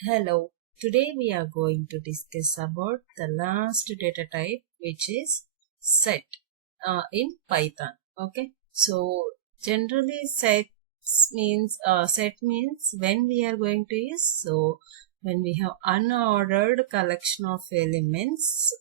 Hello, today we are going to discuss about the last data type, which is set in Python. Okay, so generally set means when we are going to use, so when we have unordered collection of elements,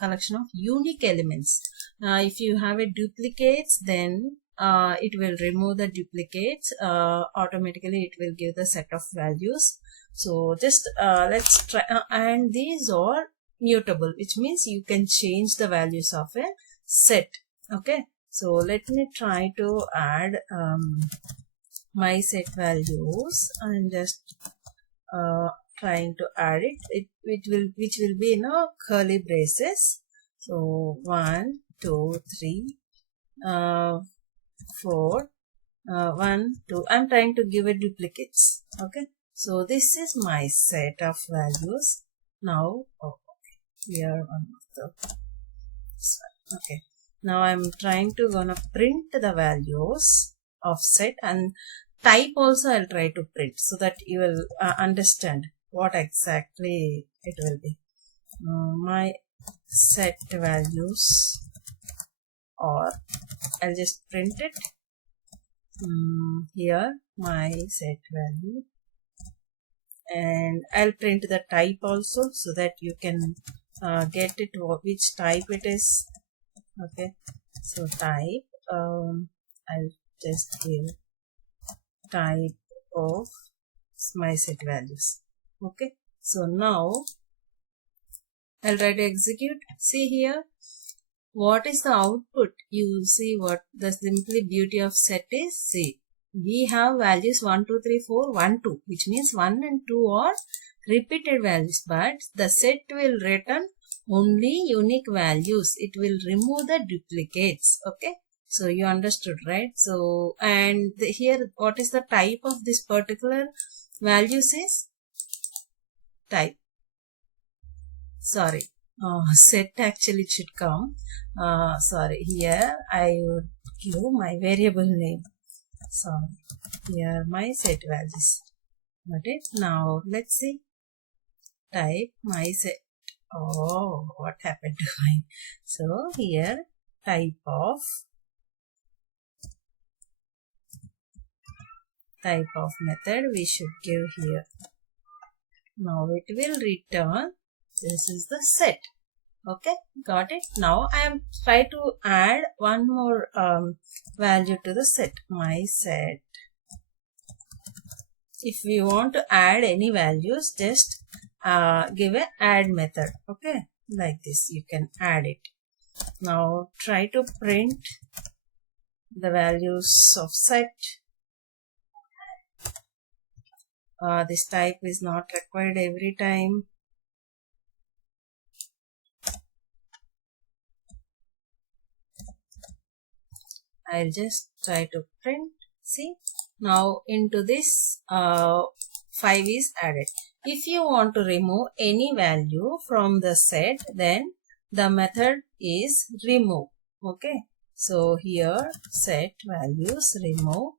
collection of unique elements. If you have a duplicates, then it will remove the duplicates. Automatically it will give the set of values. So just let's try, and these are mutable, which means you can change the values of a set. Okay, so let me try to add my set values. I'm just trying to add it, which will be in a curly braces. So 1 2 3 4 1 2. I'm trying to give it duplicates. Okay, so this is my set of values. Now we are on the okay, now I'm trying to gonna print the values of set, and type also I'll try to print so that you will understand what exactly it will be. My set values, or I'll just print it. Here my set value, and I'll print the type also so that you can get it which type it is. Okay, so type, I'll just give type of my set values. Okay, so now I'll try to execute. See here, what is the output? You see what the simply beauty of set is. See, we have values 1 2 3 4 1 2, which means 1 and 2 are repeated values, but the set will return only unique values. It will remove the duplicates. Okay, so you understood, right? So, and here what is the type of this particular values is type. Sorry, set actually should come. Sorry, here I would give my variable name. So here my set values. Got it? Now let's see. Type my set. Oh, what happened to mine? So here type of method we should give here. Now it will return. This is the set. Okay, got it. Now I am trying to add one more value to the set. My set. If we want to add any values, just give a add method. Okay, like this you can add it. Now try to print the values of set. This type is not required every time. I'll just try to print. See, now into this 5 is added. If you want to remove any value from the set, then the method is remove. Okay, so here set values remove.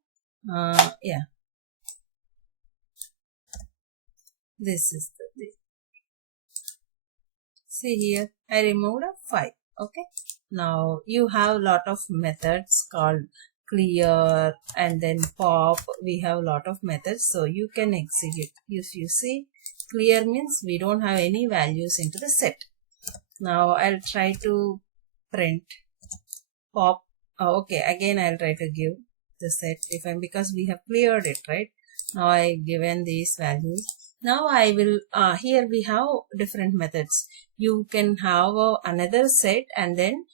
Yeah, this is the see here I removed a 5. Okay, now you have lot of methods called clear and then pop. We have lot of methods, so you can execute. If you see, clear means we don't have any values into the set. Now I'll try to print pop. Okay, again I'll try to give the set define because we have cleared it, right? Now I given these values. Now I will here we have different methods. You can have another set, and then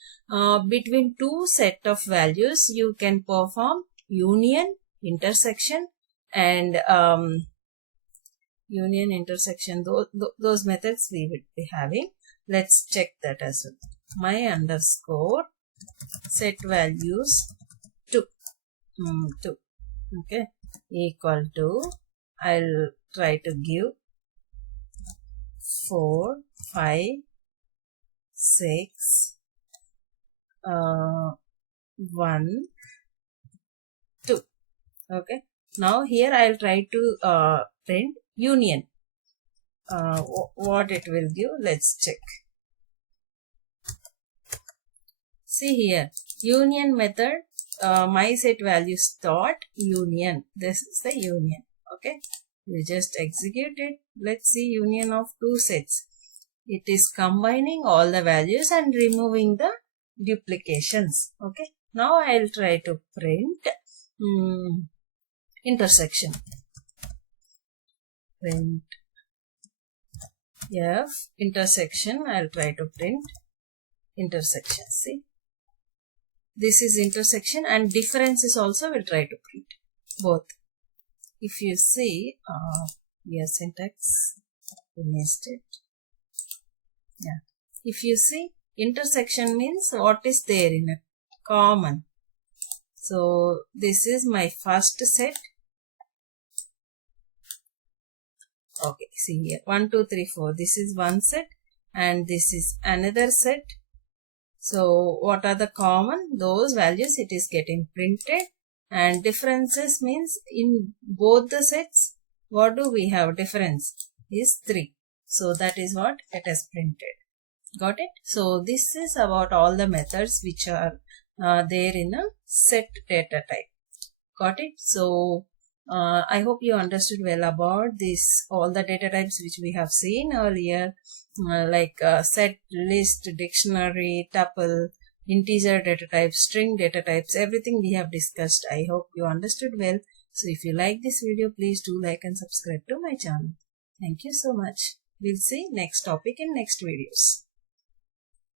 between two set of values you can perform union, intersection, and union, intersection. Those methods we will be having. Let's check that as well. My underscore set values 2 okay, equal to, I'll try to give 4 5 6 1 2. Okay, now here I'll try to print union. what it will give. Let's check. See here, union method, my set values dot union. This is the union. Okay, you just execute it. Let's see union of two sets. It is combining all the values and removing the duplications. Okay, now I'll try to print intersection. Print F intersection. I'll try to print intersection. See, this is intersection, and differences also will try to print both. If you see, syntax, we missed it. Yeah. If you see, intersection means what is there in a common. So this is my first set. Okay, see here, 1, 2, 3, 4. This is one set, and this is another set. So what are the common? Those values it is getting printed. And differences means in both the sets, what do we have? Difference is 3. So that is what it has printed. Got it? So this is about all the methods which are there in a set data type. Got it? So I hope you understood well about this, all the data types which we have seen earlier, like set, list, dictionary, tuple, integer data types, string data types, everything we have discussed. I hope you understood well. So if you like this video, please do like and subscribe to my channel. Thank you so much. We'll see next topic in next videos.